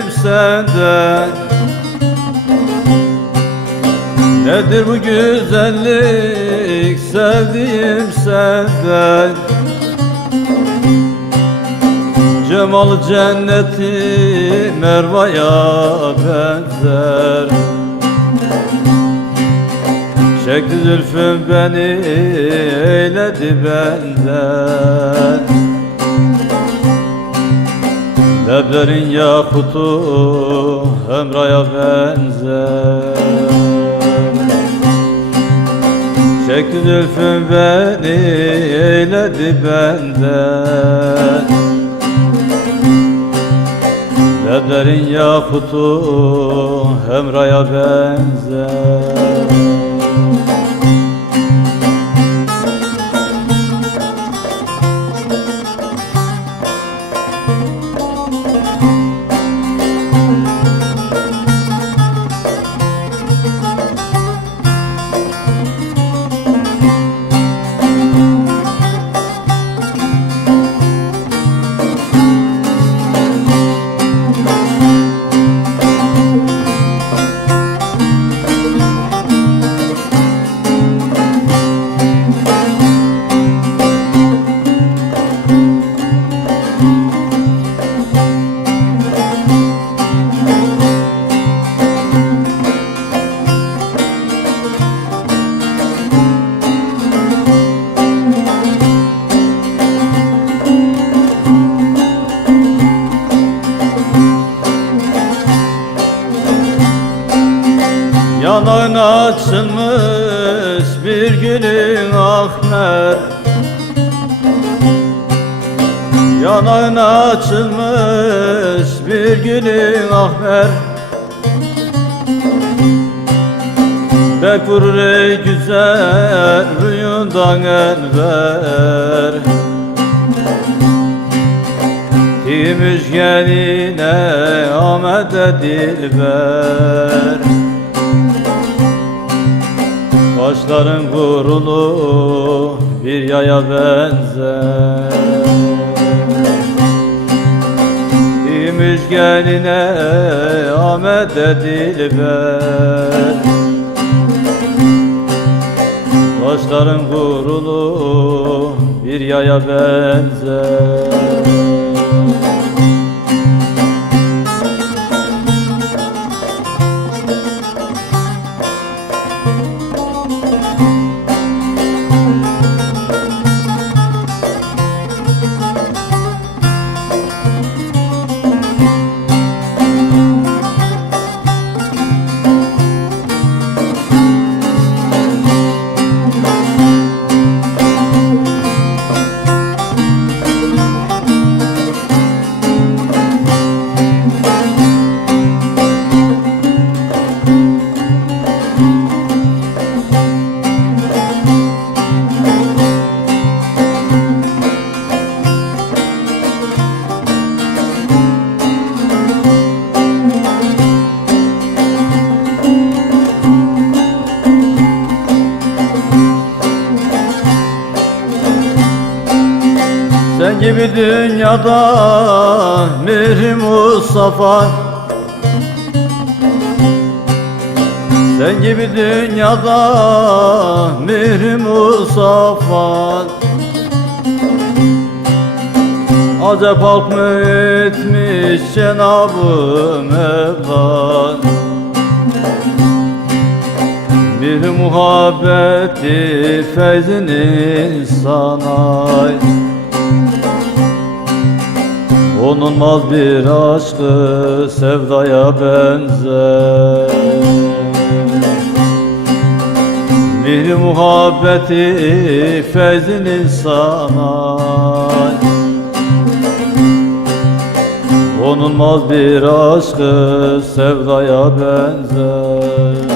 sevdim senden. Nedir bu güzellik sevdiğim senden? Cemal cenneti Merva'ya benzer. Çekti zülfün beni eyledi benden. Leblerin yakutu Hemra'ya benzer. Çekti zülfün beni eyledi benden. Leblerin yakutu Hemra'ya benzer. Yanağına açılmış bir gülün ahmer. Yanağına açılmış bir gülün ahmer. Bek vurur ey güzel rüyundan enver. Kimmiş geline Ahmet'e dilber. Kaşların kurulu bir yaya benzer. Kimmiş geline Ahmet'e dilber. Kaşların kurulu bir yaya benzer. Sen gibi dünyada Mihri Mustafa. Sen gibi dünyada Mihri Mustafa. Acep halk mı etmiş Cenab-ı Mevla. Bir muhabbeti feyzini sana. Onulmaz bir aşkı sevdaya benzer. Bir muhabbeti feyzinin sana. Onulmaz bir aşkı sevdaya benzer.